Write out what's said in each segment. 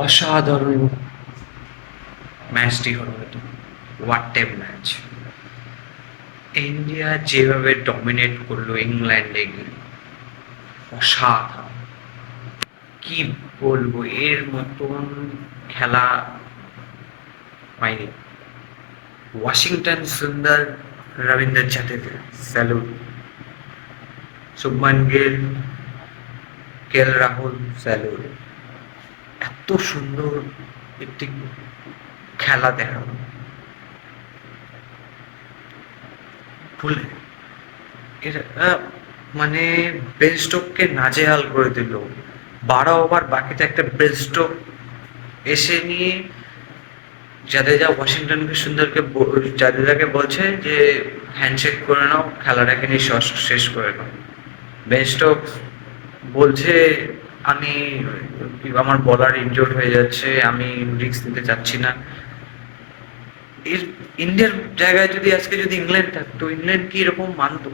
অসাধারণ ম্যাচটি হলো এটা। What a match! ইন্ডিয়া যেভাবে ডমিনেট করলো ইংল্যান্ডে গিয়ে, অসাধারণ! কি বলবো, এর মতন খেলা হয়নি। ওয়াশিংটন সুন্দর, রবীন্দ্র জাদেজা, স্যালুট। শুভমান গিল, রাহুল, স্যালুট। এত সুন্দর একটি খেলা দেখানো ভুলে এরা মানে বেন স্টোককে নাজেহাল করে দিল। 12 ওভার বাকি থাকতে বেন স্টোক এসে নিয়ে জাদেজা ওয়াশিংটনকে জাদেজাকে বলছে যে হ্যান্ডশেক করে নাও, খেলাটাকে নিয়ে শেষ করে নাও। বেন স্টোক বলছে আমি আমার বলার ইনজোর্ড হয়ে যাচ্ছে, আমি রিস্ক নিতে চাচ্ছি না। এর ইন্ডিয়ার জায়গায় যদি আজকে যদি ইংল্যান্ড থাকতো, ইংল্যান্ড কি এরকম মানতো?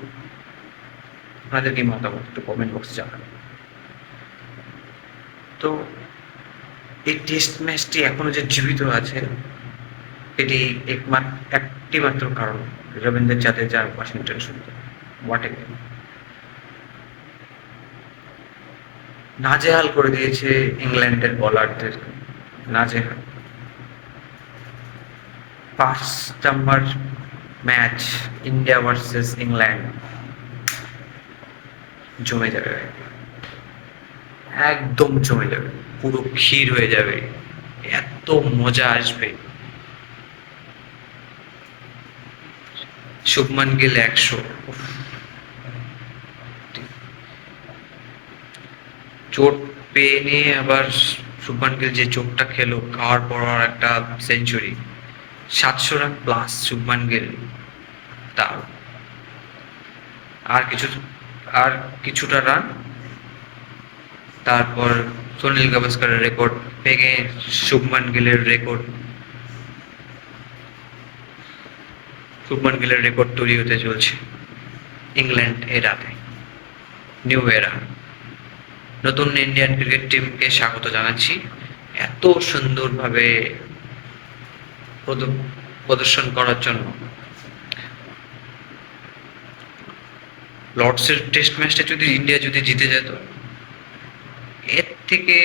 আপনাদের কি মতামত একটু কমেন্ট বক্সে জানাবেন। তো এই টেস্ট ম্যাচটি এখনো যে জীবিত আছে, এটি একটি মাত্র কারণ রবীন্দ্র জাদেজা, ওয়াশিংটন সুন্দর। What a game! নাজেহাল করে দিয়েছে ইংল্যান্ডের বলারদের, নাজেহাল। 5 নম্বর ম্যাচ, ইন্ডিয়া ভার্সেস ইংল্যান্ড, জমে যাবে, একদম জমে যাবে, পুরো ক্ষীর হয়ে যাবে, এত মজা আসবে। শুভমান গিল 100, চোট পেয়ে নিয়ে আবার শুভমান গিল যে চোটটা খেলো, খাওয়ার পর আর একটা century, 700 run plus Shubman Gill. তার আর কিছু আর কিছুটা রান, তারপর সুনীল গাভাস্করের রেকর্ড ভেঙে শুভমান গিলের রেকর্ড, শুভমান গিলের রেকর্ড তৈরি হতে চলছে ইংল্যান্ড এরাতে। নিউ এরা। নতুন ইন্ডিয়ান ক্রিকেট টিমকে স্বাগত জানাচ্ছি। এত সুন্দরভাবে প্রদর্শন করার জন্য। লর্ডসের টেস্ট ম্যাচটা যদি ইন্ডিয়া যদি জিতে যেত, এর থেকে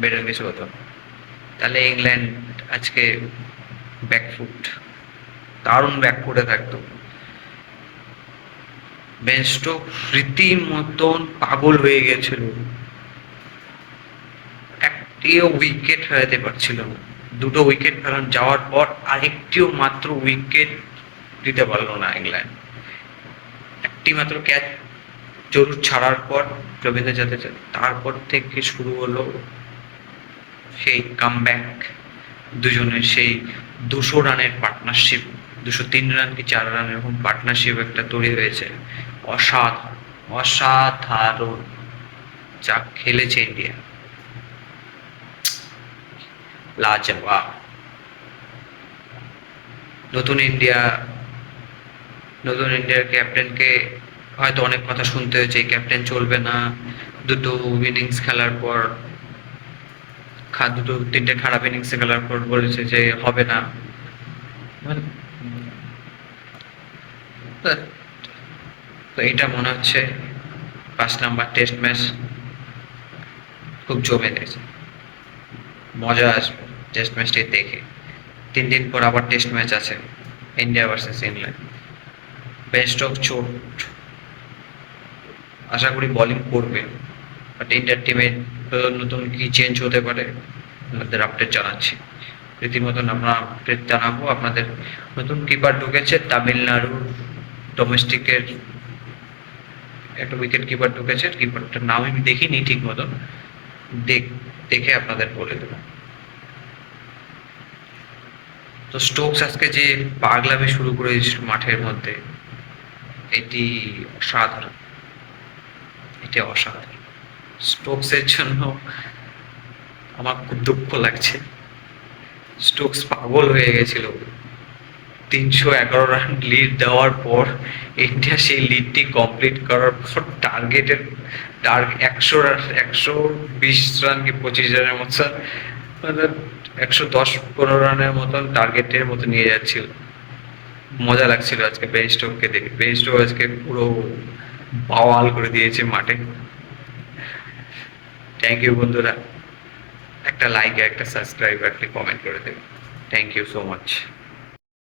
বেটার কিছু হতো, তাহলে ইংল্যান্ড আজকে ব্যাকফুট, দারুণ ব্যাকফুটে থাকতো। বেন স্টোক রীতিমতন পাগল হয়ে গেছিল, একটিও উইকেট ফেরাতে পারছিল না। 2টো উইকেট ফেরান যাওয়ার পর আরেকটিও মাত্র উইকেট দিতে পারলো না ইংল্যান্ড। একটি মাত্র ক্যাচ জরুর ছাড়ার পর রবীন্দ্র জাদেজা, তারপর থেকে শুরু হলো সেই কামব্যাক, দুজনের সেই 200 রানের পার্টনারশিপ, 203 রান কি 4 রান এরকম পার্টনারশিপ একটা তৈরি হয়েছে। অসাধারণ, অসাধারণ যা খেলেছে ইন্ডিয়া, লাজবাব। নতুন ইন্ডিয়া, নতুন ইন্ডিয়ার ক্যাপ্টেনকে হয়তো অনেক কথা শুনতে হয়েছে, এই ক্যাপ্টেন চলবে না, 2টো ইনিংস খেলার পর, 2-3টে খারাপ ইনিংস খেলার পর বলেছে যে হবে না। মানে, তো এটা মনে হচ্ছে 5 নম্বর টেস্ট ম্যাচ খুব জমে গেছে, মজা আসবে টেস্ট ম্যাচটি দেখে। 3 দিন পর আবার টেস্ট ম্যাচ আছে, India versus England. Best of চোট, আশা করি বোলিং করবে, বাট ইন্ডিয়ার টিমে নতুন কি চেঞ্জ হতে পারে আপনাদের আপডেট জানাচ্ছি। রীতিমতন আমরা আপডেট জানাবো আপনাদের। নতুন কিপার ঢুকেছে তামিলনাড়ুর ডোমেস্টিকের, একটা উইকেট কিপার ঢুকেছে, কিপারটার নাম আমি দেখিনি ঠিক মতো, দেখে আপনাদের বলে দেবো। তো স্টোকস আজকে যে পাগলামি শুরু করে দিয়েছিল মাঠের মধ্যে, এটি অসাধারণ, এটি অসাধারণ। স্টোকসের জন্য আমার খুব দুঃখ লাগছে। স্টোকস পাগল হয়ে গেছিল 311 রান লিড দেওয়ার পর। ইন্ডিয়া সেই লিডটি কমপ্লিট করার পর টার্গেটের টার্গেট 120 রান কি 25 রানের মতো, মানে 110-15 রানের মতন টার্গেটের মতো নিয়ে যাচ্ছিল। মজা লাগছিল আজকে বেন স্টোককে দেখে। বেন স্টোক আজকে পুরো বাওয়াল করে দিয়েছে মাঠে। থ্যাংক ইউ বন্ধুরা, একটা লাইক, একটা সাবস্ক্রাইব, একটা কমেন্ট করে দেবেন। Thank you so much.